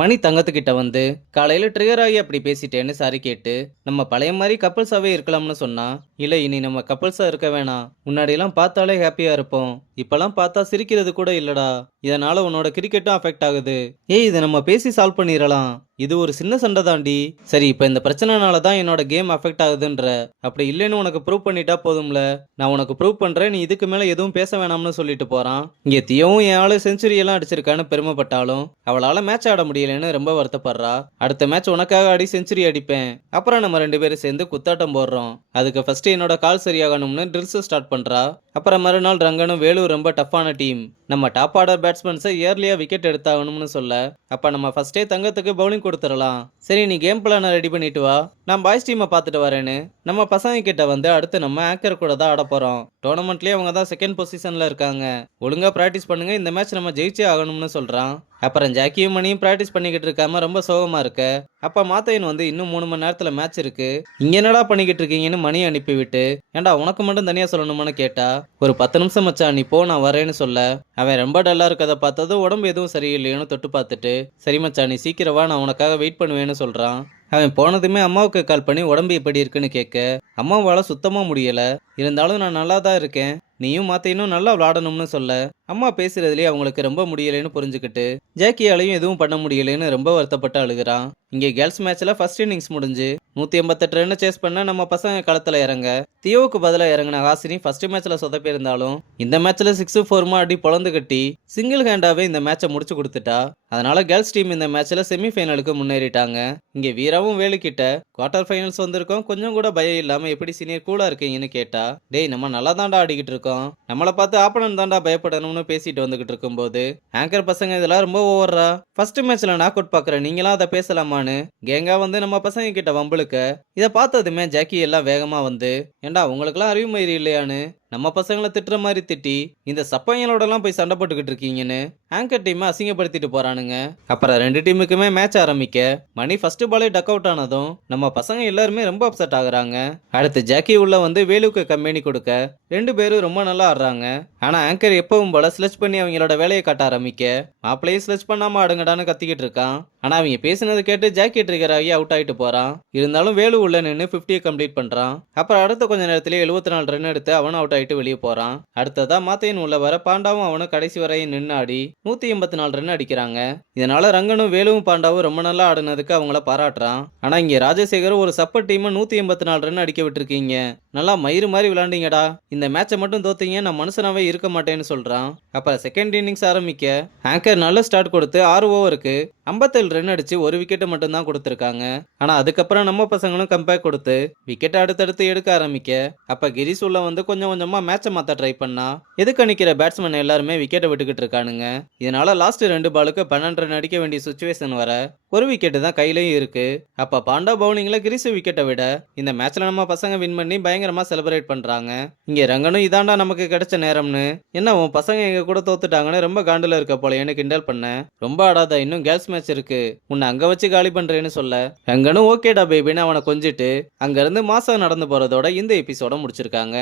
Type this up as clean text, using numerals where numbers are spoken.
மணி தங்கத்துக்கிட்ட வந்து காலையில ட்ரிகர் ஆகி அப்படி பேசிட்டேன்னு சாரி கேட்டு நம்ம பழைய மாதிரி கப்பல்ஸாவே இருக்கலாம்னு சொன்னா, இல்ல இனி நம்ம கப்பல்ஸா இருக்க வேணாம், முன்னாடியெல்லாம் பார்த்தாலே ஹாப்பியா இருப்போம், இப்பெல்லாம் பார்த்தா சிரிக்கிறது கூட இல்லடா, இதனால உன்னோட கிரிக்கெட்டும் அஃபெக்ட் ஆகுது, ஏய் இதை நம்ம பேசி சால்வ் பண்ணிடலாம், இது ஒரு சின்ன சண்டை தாண்டி, சரி இப்ப இந்த பிரச்சனைனால தான் என்னோட கேம் அஃபெக்ட் ஆகுதுன்ற, அப்படி இல்லைன்னு உனக்கு ப்ரூவ் பண்ணிட்டா போதும்ல, நான் உனக்கு ப்ரூவ் பண்றேன், நீ இதுக்கு மேல எதுவும் பேச வேணாம்னு சொல்லிட்டு போறான். இங்க தியோவும் என் ஆளு செஞ்சுரி எல்லாம் அடிச்சிருக்கான்னு பெருமைப்பட்டாலும் அவளால மேட்ச் ஆட முடியலன்னு ரொம்ப வருத்தப்படுறா. அடுத்த மேட்ச் உனக்காக ஆடி செஞ்சுரி அடிப்பேன், அப்புறம் நம்ம 2 பேரும் சேர்ந்து குத்தாட்டம் போடுறோம், அதுக்கு ஃபர்ஸ்ட் என்னோட கால் சரியாகணும்னு ட்ரில்ஸ் ஸ்டார்ட் பண்றா. அப்புறம் மறுநாள் ரங்கனும் வேலூர் ரொம்ப டஃப்பான டீம், நம்ம டாப் ஆர்டர் பேட்ஸ்மேன்ஸை இயர்லியா விக்கெட் எடுத்தாகணும்னு சொல்ல, அப்ப நம்ம ஃபர்ஸ்டே தங்கத்துக்கு பவுலிங் கொடுத்துடலாம், சரி நீ கேம் பிளான ரெடி பண்ணிட்டு வா, நான் பாய்ஸ் டீமை பார்த்துட்டு வரேன்னு நம்ம பசங்க கிட்ட வந்து அடுத்து நம்ம ஆங்கர் கூட தான் ஆட போறோம், டோர்னமெண்ட்லயே அவங்க தான் செகண்ட் பொசிஷன்ல இருக்காங்க, ஒழுங்கா பிராக்டிஸ் பண்ணுங்க, இந்த மேட்ச் நம்ம ஜெயிச்சே ஆகணும்னு சொல்றான். அப்புறம் ஜாக்கியும் மணியும் பிராக்டிஸ் பண்ணிக்கிட்டு இருக்காம ரொம்ப சோகமா இருக்க, அப்ப மாத்தையன் வந்து இன்னும் 3 மணி நேரத்துல மேட்ச் இருக்கு, இங்க என்னடா பண்ணிக்கிட்டு இருக்கீங்கன்னு மணி அனுப்பிவிட்டு, ஏன்டா உனக்கு மட்டும் தனியா சொல்லணுமான்னு கேட்டா, ஒரு 10 நிமிஷம் மச்சான் நீ போ நான் வரேன்னு சொல்ல, அவன் ரொம்ப டல்லா இருக்கதை பார்த்ததும் உடம்பு எதுவும் சரியில்லையோன்னு தொட்டு பார்த்துட்டு, சரி மச்சான் நீ சீக்கிரம் வா நான் உனக்காக வெயிட் பண்ணுவேன்னு சொல்றான். அவன் போனதுமே அம்மாவுக்கு கால் பண்ணி உடம்பு எப்படி இருக்குன்னு கேட்க, அம்மாவால சுத்தமா முடியல, இருந்தாலும் நான் நல்லா தான் இருக்கேன், நீயும் மாத்தையனும் நல்லா விளாடணும்னு சொல்ல, அம்மா பேசுறதுலேயே அவங்களுக்கு ரொம்ப முடியலைன்னு புரிஞ்சுக்கிட்டு ஜாக்கியாலையும் எதுவும் பண்ண முடியலைன்னு ரொம்ப வருத்தப்பட்டு அழுகிறான். இங்கே கேர்ள்ஸ் மேட்ச்ல ஃபர்ஸ்ட் இன்னிங்ஸ் முடிஞ்சு 188 ரன் சேஸ் பண்ண நம்ம பசங்க களத்துல இறங்க, தியோவுக்கு பதிலாக இறங்கின ஹாசினி ஃபர்ஸ்ட் மேட்ச்ல சொதப்பி இருந்தாலும் இந்த மேட்ச்ல 6-4 அடி பொழந்து கட்டி சிங்கிள் ஹேண்டாவே இந்த மேட்சை முடிச்சு கொடுத்துட்டா. அதனால கேர்ள்ஸ் டீம் இந்த மேட்ச்ல செமிஃபைனலுக்கு முன்னேறிட்டாங்க. இங்கே வீராவும் வேலுக்கிட்ட குவார்டர் ஃபைனல்ஸ் வந்திருக்கோம், கொஞ்சம் கூட பயம் இல்லாம எப்படி சீனியர் கூலா இருக்கீங்கன்னு கேட்டா, டேய் நம்ம நல்லா தாண்டா ஆடிக்கிட்டு இருக்கோம், நம்மளை பார்த்து ஆப்பனன் தாண்டா பயப்படணும்னு பேசிட்டு வந்துகிட்டு இருக்கும்போது, ஆங்கர் பசங்க இதெல்லாம் ரொம்ப ஓவரா, ஃபர்ஸ்ட் மேட்ச்ல நாக் அவுட் பாக்குற நீங்களாம் அதை பேசலாமான்னு கேங்கா வந்து நம்ம பசங்க கிட்ட வம்பளுக்க, இதை பார்த்ததுமே ஜாக்கி எல்லாம் வேகமா வந்து, ஏண்டா உங்களுக்குலாம் அறிவு மயிறு இல்லையான்னு நம்ம பசங்களை திட்டுற மாதிரி திட்டி இந்த சப்பைங்களோட எல்லாம் போய் சண்டை போட்டுக்கிட்டு இருக்கீங்கன்னு ஆங்கர் டீமை அசிங்கப்படுத்திட்டு போறானுங்க. அப்புறம் 2 டீமுக்குமே மேட்ச் ஆரம்பிக்க மணி ஃபர்ஸ்ட் பாலே டக் அவுட் ஆனதும் நம்ம பசங்க எல்லாருமே ரொம்ப அப்செட் ஆகுறாங்க. அடுத்து ஜாக்கி உள்ள வந்து வேலுக்கு கம்பெனி கொடுக்க 2 பேரும் ரொம்ப நல்லா ஆடுறாங்க. ஆனா ஆங்கர் எப்பவும் போல ஸ்லெச் பண்ணி அவங்களோட வேலையை காட்ட ஆரம்பிக்க, மாப்பிளையும் ஸ்லெச் பண்ணாம அடுங்கடான்னு கத்திக்கிட்டு இருக்கான். ஆனா அவங்க பேசினது கேட்டு ஜாக்கி ட்ரிகர் ஆகி அவுட் ஆயிட்டு போறான். இருந்தாலும் வேலு உள்ள நின்று 50 கம்ப்ளீட் பண்றான். அப்புறம் அடுத்த கொஞ்ச நேரத்திலே 74 ரன் எடுத்து அவனும் அவுட் ஆயிட்டு வெளியே போறான். அடுத்ததா மாத்தையன் உள்ள வர பாண்டாவும் அவனும் கடைசி வரையும் நின்று ஆடி 184 ரன் அடிக்கிறாங்க. இதனால ரங்கனும் வேலுவும் பாண்டாவும் ரொம்ப நல்லா ஆடுனதுக்கு அவங்கள பாராட்டுறான். ஆனா இங்க ராஜசேகர் ஒரு சப்பர் டீம் 184 ரன் அடிக்க விட்டுருக்கீங்க, நல்லா மயிறு மாதிரி விளையாண்டீங்கடா, இந்த மேட்சை மட்டும் தோத்தீங்க நான் மனுஷனாவே இருக்க மாட்டேன்னு சொல்றான். அப்புறம் செகண்ட் இன்னிங்ஸ் ஆரம்பிக்க ஆங்கர் நல்ல ஸ்டார்ட் கொடுத்து 6 ஓவருக்கு 57 ரன் அடிச்சு ஒரு விக்கெட் மட்டும் தான் கொடுத்திருக்காங்க. ஆனா அதுக்கப்புறம் நம்ம பசங்களும் கம்பேக் கொடுத்து விக்கெட் அடுத்தடுத்து எடுக்க ஆரம்பிக்க, அப்ப கிரீஸ் உள்ள வந்து கொஞ்சம் கொஞ்சமா மேட்சை மாத்த ட்ரை பண்ணா எதுக்கு நிக்கிற பேட்ஸ்மேன் எல்லாருமே விக்கெட்டை விட்டுக்கிட்டு இருக்கானுங்க. இதனால லாஸ்ட் 2 பாலுக்கு 12 ரன் அடிக்க வேண்டிய சுச்சுவேஷன் வர ஒரு விக்கெட் தான் கையிலயும் இருக்கு. அப்ப பாண்டா பவுலிங்ல கிரீஸ் விக்கெட்டை விட இந்த மேட்ச்ல நம்ம பசங்க வின் பண்ணி பயங்கரமா செலிப்ரேட் பண்றாங்க. இங்க ரங்கனும் இதாண்டா நமக்கு கிடைச்ச நேரம்னு, என்ன உன் பசங்க எங்க கூட தோத்துட்டாங்கன்னு ரொம்ப காண்டுல இருக்க போல எனக்கு கிண்டல் பண்ண, ரொம்ப ஆடாத இன்னும் கேர்ள்ஸ் மேட்ச் இருக்கு, உன்னை அங்க வச்சு காலி பண்றேன்னு சொல்ல, ரங்கனும் ஓகேடா பேபின்னு அவனை கொஞ்சிட்டு அங்க இருந்து மாசம் நடந்து போறதோட இந்த எபிசோட முடிச்சிருக்காங்க.